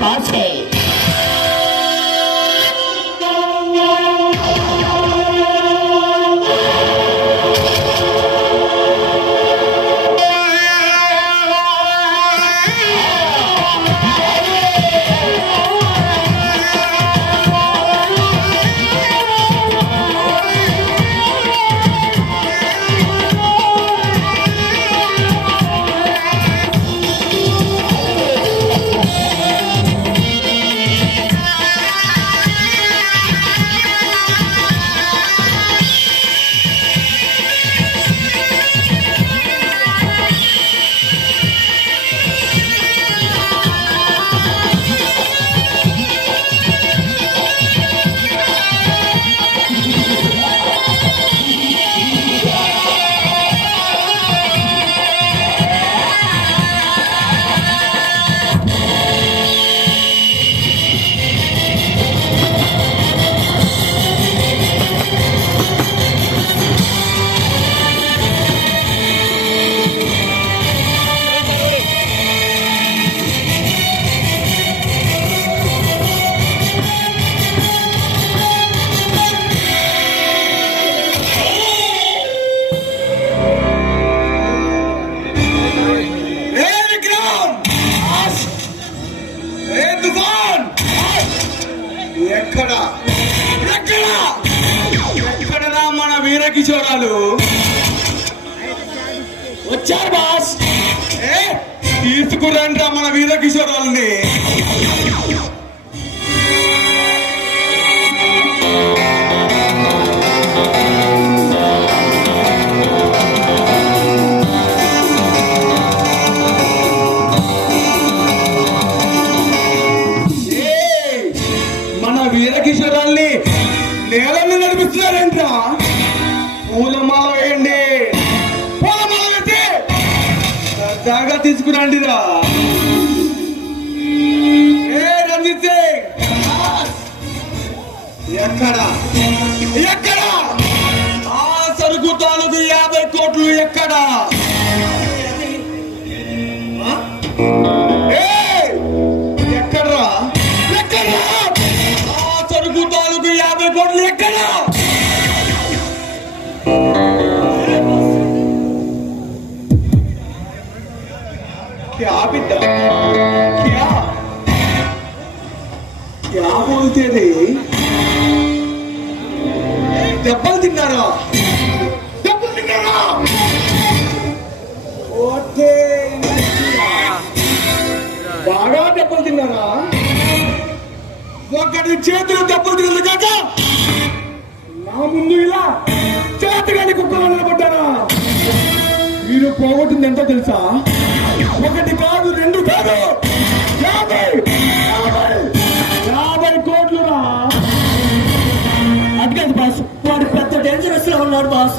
పాసే. ఎక్కడరా మన వీరకిశోరాలు వచ్చారు బాస్. తీసుకురండి మన వీరకిశోరాలని. మన వీరకిశోరాల్ని నేలన్నీ నడిపిస్తున్నారేంట్రా? పూలమాల వేయండి, పూలమాల పెట్టి జాగా తీసుకురండిరా. ఏ రంజిత్ ఎక్కడ ఎక్కడ ఆ సరుకు తాలూకు 50 కోట్లు ఎక్కడ? ఎక్కడ్రా ఎక్కడ్రా ఆ సరుకు తాలూకు 50 కోట్లు ఎక్కడ? क्या बेटा क्या क्या बोलते थे? दब्बल तिन्नारा दब्बल तिन्नारा ओटे బాగా దెబ్బలు తిన్నారా? ఒకటి చేతులు దెబ్బలు తినదు కాక నా ముందు ఇలా చేతగాని కుక్కలు నిలబడ్డారా? మీరు పోగొట్టింది ఎంతో తెలుసా? 1 కాదు 2 కాదు 50 కోట్లు రా. అది కాదు బాస్, వాడు పెద్ద డేంజరస్ లో ఉన్నాడు బాస్.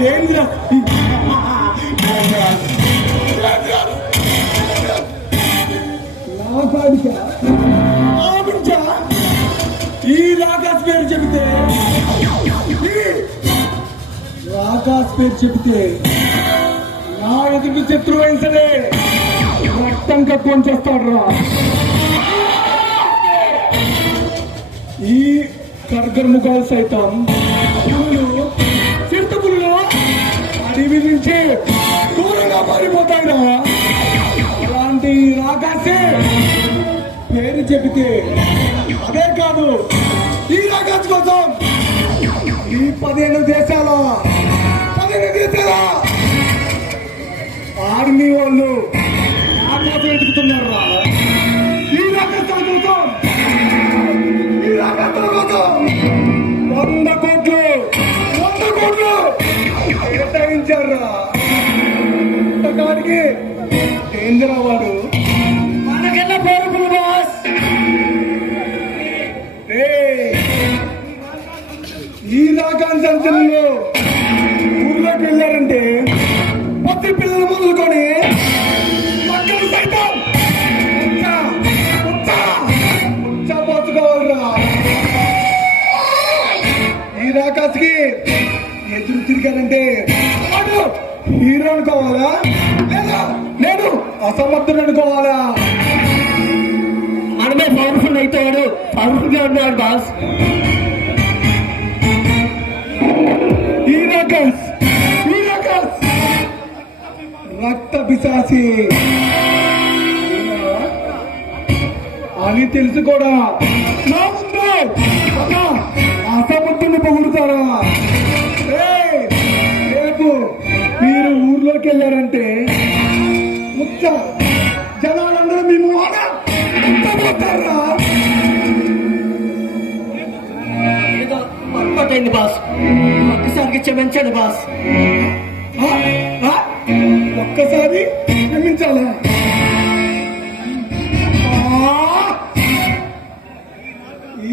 డేంజరస్ ఈ రాకాశ్ పేరు చెబితే నా ఎదుటి శత్రువు అయిన సరే రక్తం కక్కుని చేస్తాడు రా. ఈ కర్గర్ముఖాలు సైతం పులులు చిరుతపులు అడవి నుంచి దూరంగా మారిపోతాయిరా. అలాంటి రాకాశే పేరు చెబితే అదే కాదు, ఈ రాకాశ్ కోసం ఈ 15 దేశాల ఆర్మీ వాళ్ళు ఆకాశం వెతుకుతున్నారు రా. ఈ రాకాశం కోసం 100 కోట్లు కేటాయించారు రా. కాడికి డేంజర్ అవ్వడు. మనకెళ్ళ పేరు బాస్. ఈ రాకాన్ సంచలనంలో ఊర్లోకి వెళ్ళారంటే పత్తి పిల్లలు మొదలుకొని పక్కన సైతం పోతుకోవాలరా. ఈ రాకాశకి ఎదురు తిరిగారంటే వాడు హీరో అనుకోవాలా లేదా నేను అసమర్థుడు అనుకోవాలా? మనమే పవర్ఫుల్ అయితే వాడు పవర్ఫుల్ గా ఉన్నాడు బాస్. హీరాకస్ రక్త పిశాచి అని తెలుసు కూడా నా ముందు అసమర్థుని పొగుడుతారా? రేపు మీరు ఊర్లోకి వెళ్ళారంటే ముచ్చ జనాలందరూ మీ మొహాన పోతారా? ఏదో పొరపాటైంది బాస్, ఒక్కసారికి క్షమించండి బాస్. ఒక్కసారి క్షమించాలా?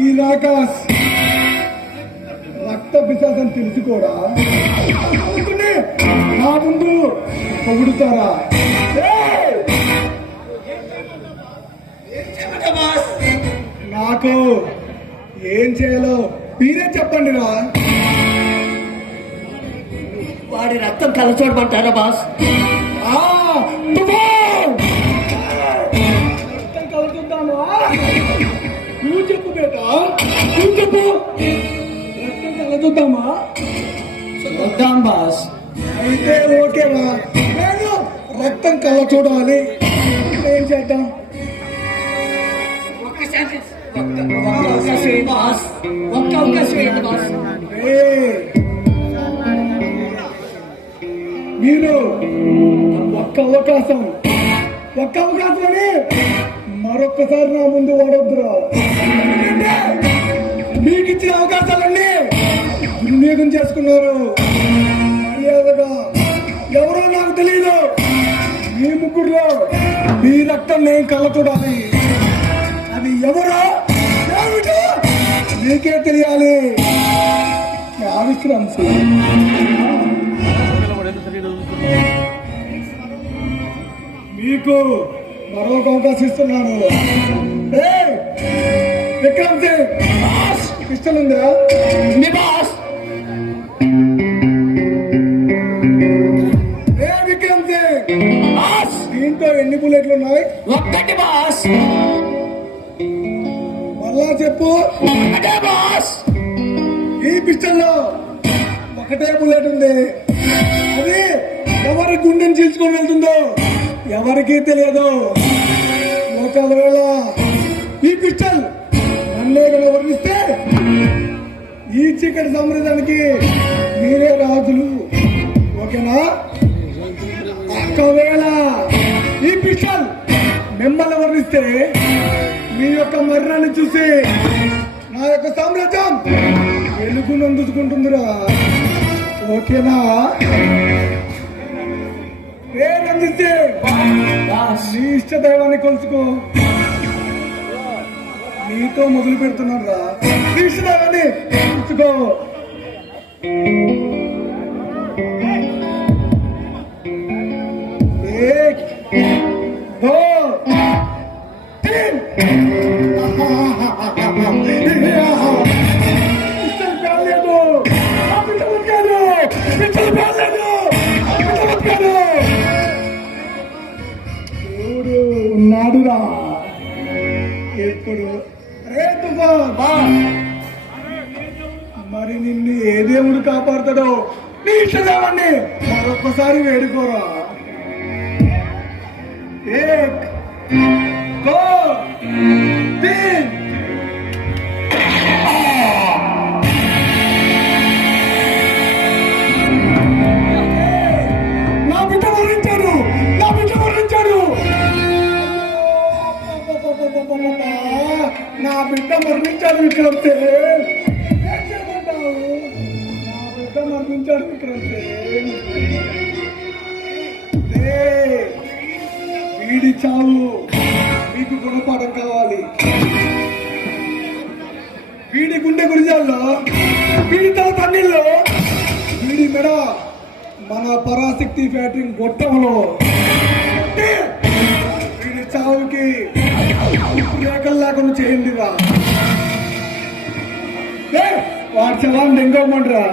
ఈ రాకాస్ రక్త పిశాచం తెలుసుకోరా? నా ముందు పొగుడుతారా? నాకు ఏం చేయాలో మీరే చెప్పండి రా. వాడి రక్తం కళ్ళ చూడమంటారా బాస్? రక్తం కలుగుతామా? నువ్వు చెప్పు బేటా, నువ్వు చెప్పు. రక్తం కలుగుతామా? చూద్దాం బాస్. అయితే ఓకేవా? నేను రక్తం కళ్ళ చూడాలి, ఏం చేద్దాం? ఒక్క అవకాశం ఏంటి బాస్? మీరు ఒక్క అవకాశం అని మరొక్కసారి నా ముందు వాడొద్దురా. మీకు ఇచ్చిన అవకాశాలన్నీ దుర్వినియోగం చేసుకున్నారు. మర్యాదగా ఎవరో నాకు తెలియదు, మీ ముగ్గురులో మీ రక్తం నేను కళ్ళ చూడాలి. అది ఎవరో ఏమిటో నీకే తెలియాలి. విశ్రాంశ మీకు మరొక అవకాశం ఇస్తున్నాను. విక్రమ్ సింగ్ ఇష్టం ఉందా? విక్రమ్ సింగ్ దీంట్లో ఎన్ని బుల్లెట్లు ఉన్నాయి? ఒక్కటి బాస్. మళ్ళా చెప్పు. బాస్, ఈ పిక్చర్లో ఒకటే బుల్లెట్ ఉంది. అది ఎవరి గుండెని చీల్చుకొని వెళ్తుందో ఎవరికీ తెలియదు. ఒకవేళ ఈ పిక్చర్ నన్నే వర్ణిస్తే ఈ చీకటి సామ్రాజ్యానికి మీరే రాజులు. ఓకేనా? ఒకవేళ ఈ పిక్చర్ మిమ్మల్ని వర్ణిస్తే మీ యొక్క మరణాన్ని చూసి నా యొక్క సామ్రాజ్యం వెలుగును అందుకుంటుందిరా. ఓకేనా? రంజిస్తే నీ ఇష్ట దైవాన్ని కొలుచుకో. నీతో మొదలు పెడుతున్నాను రా. నీ ఇష్ట దైవాన్ని కొలుచుకో. ఉన్నాడురా ఎప్పుడు. మరి నిన్ను ఏ దేవుడు కాపాడుతాడో నీ ఇష్టదేవాన్ని మరొకసారి వేడుకోరా. నా బిడ్డ మరణించాడు, నా బిడ్డ మరణించాడు, నా బిడ్డ మరణించాడు. విక్రమ్ సింగ్ ఏం చేయమంటావు? నా బిడ్డ మరణించాడు విక్రమ్ సింగ్. వీడి చావు మీకు గుణపాఠం కావాలి. వీడి గుండె గురిజాల్లో, వీడి తల తన్నీళ్ళు, వీడి మెడ మన పరాశక్తి ఫ్యాక్టరీ గొట్టంలో. వీడి చావుకి రేఖలు లేకుండా చేయండిరా. వాడి చలాన్ని దెంగమంటారా?